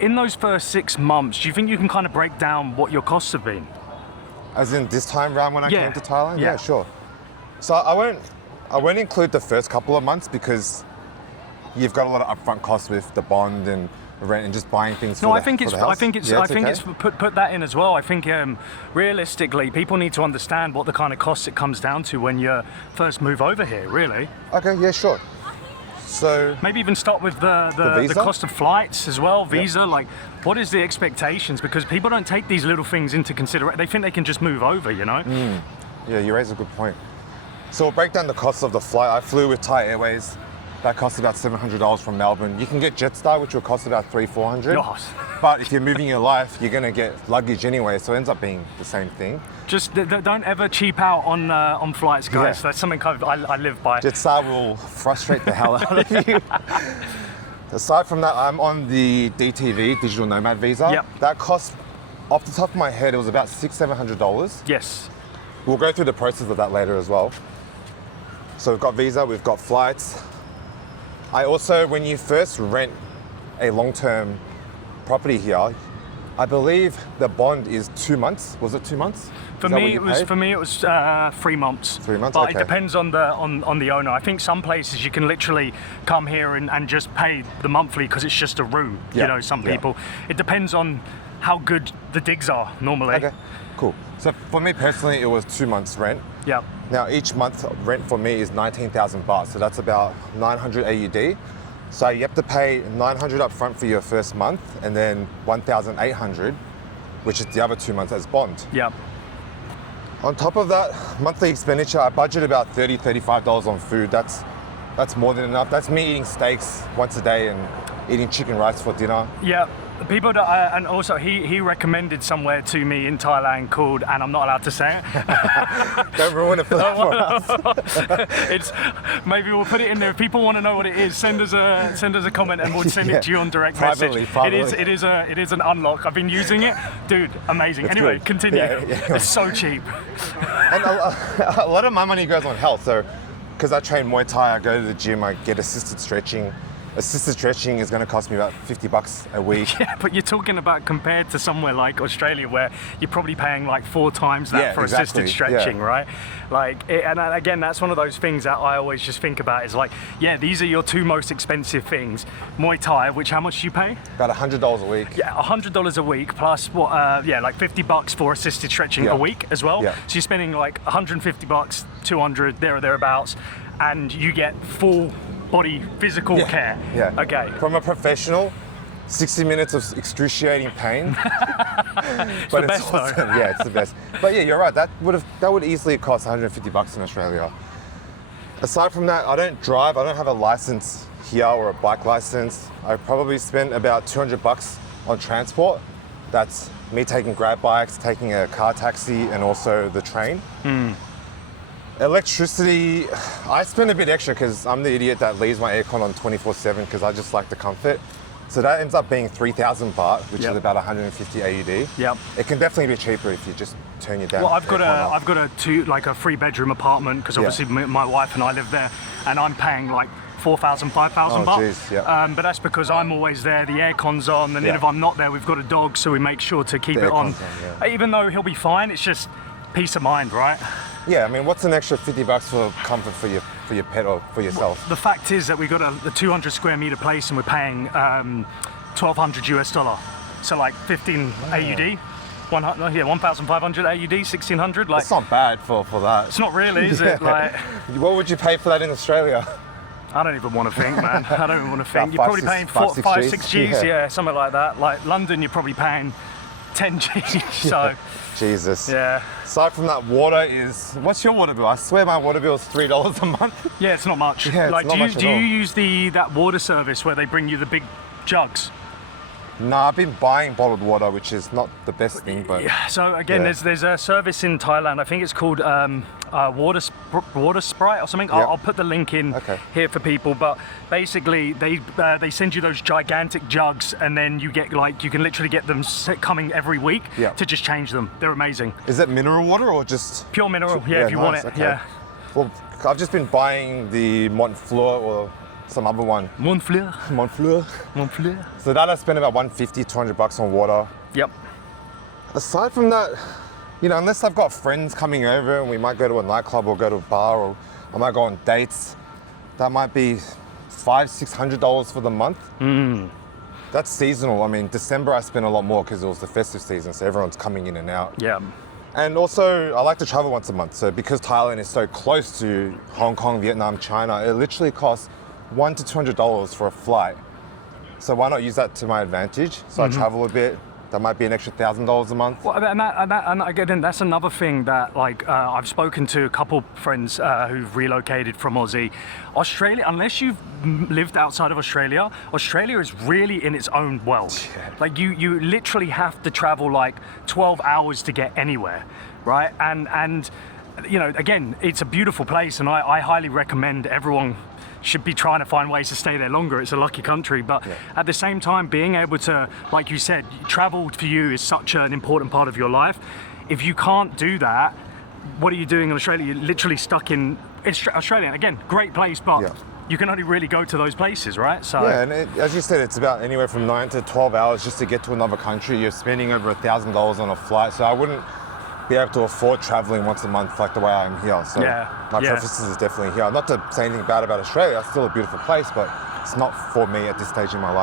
in those first 6 months, do you think you can kind of break down what your costs have been? As in this time round when I came to Thailand? Yeah. Yeah, sure. So I won't include the first couple of months because you've got a lot of upfront costs with the bond and rent and just buying things. I think it's put that in as well. I think realistically, people need to understand what the kind of costs it comes down to when you first move over here. Really. Okay. Yeah. Sure. So maybe even start with the cost of flights as well. Visa, like, what is the expectations? Because people don't take these little things into consideration. They think they can just move over, you know. Yeah, you raise a good point. So we'll break down the cost of the flight. I flew with Thai Airways. That costs about $700 from Melbourne. You can get Jetstar, which will cost about $300-400. Yes. But if you're moving your life, you're going to get luggage anyway, so it ends up being the same thing. Just don't ever cheap out on flights, guys. Yeah. That's something I live by. Jetstar will frustrate the hell out of you. Aside from that, I'm on the DTV, Digital Nomad Visa. Yep. That cost, off the top of my head, it was about $600-700. Yes. We'll go through the process of that later as well. So we've got visa, we've got flights. I also, when you first rent a long-term property here, I believe the bond is 2 months. Was it 2 months? For me, it was 3 months. 3 months. But okay. It depends on the owner. I think some places you can literally come here and just pay the monthly because it's just a room. Yeah. You know, some people. It depends on how good the digs are normally. Okay. Cool. So for me personally, it was 2 months rent. Yeah. Now each month rent for me is 19,000 baht, so that's about 900 AUD. So you have to pay 900 up front for your first month, and then 1,800, which is the other 2 months as bond. Yeah. On top of that, monthly expenditure, I budget about $30-35 on food. That's more than enough. That's me eating steaks once a day and eating chicken rice for dinner. Yeah. The people that and also he recommended somewhere to me in Thailand called, and I'm not allowed to say it. Don't ruin it for us. It's maybe we'll put it in there. If people want to know what it is, send us a comment and we'll send it to you on direct message. Privately. It is an unlock. I've been using it, dude. Amazing. It's anyway, good. continue. Yeah. It's so cheap. And a lot of my money goes on health. So, because I train Muay Thai, I go to the gym, I get assisted stretching. Assisted stretching is going to cost me about $50 a week. Yeah, but you're talking about compared to somewhere like Australia where you're probably paying like 4 times that for assisted stretching, right? And again, that's one of those things that I always just think about is like, yeah, these are your 2 most expensive things. Muay Thai, which how much do you pay? About $100 a week. Yeah, $100 a week plus what? Like $50 for assisted stretching a week as well. Yeah. So you're spending like $150, 200 there or thereabouts, and you get full body physical care. Yeah. Okay. From a professional, 60 minutes of excruciating pain. But it's awesome. Yeah, it's the best. But yeah, you're right. That would easily cost $150 in Australia. Aside from that, I don't drive. I don't have a license here or a bike license. I probably spent about $200 on transport. That's me taking grab bikes, taking a car taxi, and also the train. Electricity, I spend a bit extra because I'm the idiot that leaves my aircon on 24/7 because I just like the comfort. So that ends up being 3,000 baht, which is about 150 AUD. Yep. It can definitely be cheaper if you just turn your damn. Well, I've got a 3-bedroom apartment because obviously my wife and I live there, and I'm paying like 4,000, 5,000 baht. Geez, yeah. But that's because I'm always there. The aircon's on, and then if I'm not there, we've got a dog, so we make sure to keep it on. Even though he'll be fine, it's just peace of mind, right? Yeah, I mean, what's an extra $50 for comfort for your pet or for yourself? Well, the fact is that we got the 200 square meter place and we're paying $1,200 US. So like 15 AUD, 1,500 AUD, 1,600. Like, it's not bad for that. It's not really, is it? Like, what would you pay for that in Australia? I don't even want to think, man. I don't even want to think. You're probably paying 5-6 Gs, yeah, something like that. Like London, you're probably paying 10 Gs. So. Jesus. Yeah. Aside from that, water is. What's your water bill? I swear my water bill is $3 a month. Yeah, it's not much. Yeah, it's like, not much at all. Do you use that water service where they bring you the big jugs? No, I've been buying bottled water, which is not the best thing, but... Yeah, so again, there's a service in Thailand, I think it's called Water Sprite or something. I'll put the link in here for people, but basically they send you those gigantic jugs and then you get you can literally get them coming every week to just change them. They're amazing. Is it mineral water or just... Pure mineral, if you want it, Well, I've just been buying the Montfleur or some other one. Montfleur. So that I spent about 150, 200 bucks on water. Yep. Aside from that, unless I've got friends coming over and we might go to a nightclub or go to a bar or I might go on dates, that might be $500-$600 for the month. That's seasonal. I mean, December I spent a lot more because it was the festive season, so everyone's coming in and out. Yeah. And also, I like to travel once a month. So because Thailand is so close to Hong Kong, Vietnam, China, it literally costs $100 to $200 for a flight. So why not use that to my advantage? So I travel a bit. That might be an extra $1,000 a month. Well, and again, that's another thing that, I've spoken to a couple friends who've relocated from Aussie. Australia, unless you've lived outside of Australia, Australia is really in its own world. Yeah. Like you literally have to travel 12 hours to get anywhere, right? And again, it's a beautiful place, and I highly recommend everyone should be trying to find ways to stay there longer. It's a lucky country, but at the same time, being able to, like you said, travel for you is such an important part of your life. If you can't do that, what are you doing in Australia? You're literally stuck in Australia. Again, great place, but you can only really go to those places, right? So and as you said, it's about anywhere from 9 to 12 hours just to get to another country. You're spending over $1,000 on a flight, so I wouldn't be able to afford traveling once a month like the way I am here. So my preferences is definitely here. Not to say anything bad about Australia, it's still a beautiful place, but it's not for me at this stage in my life.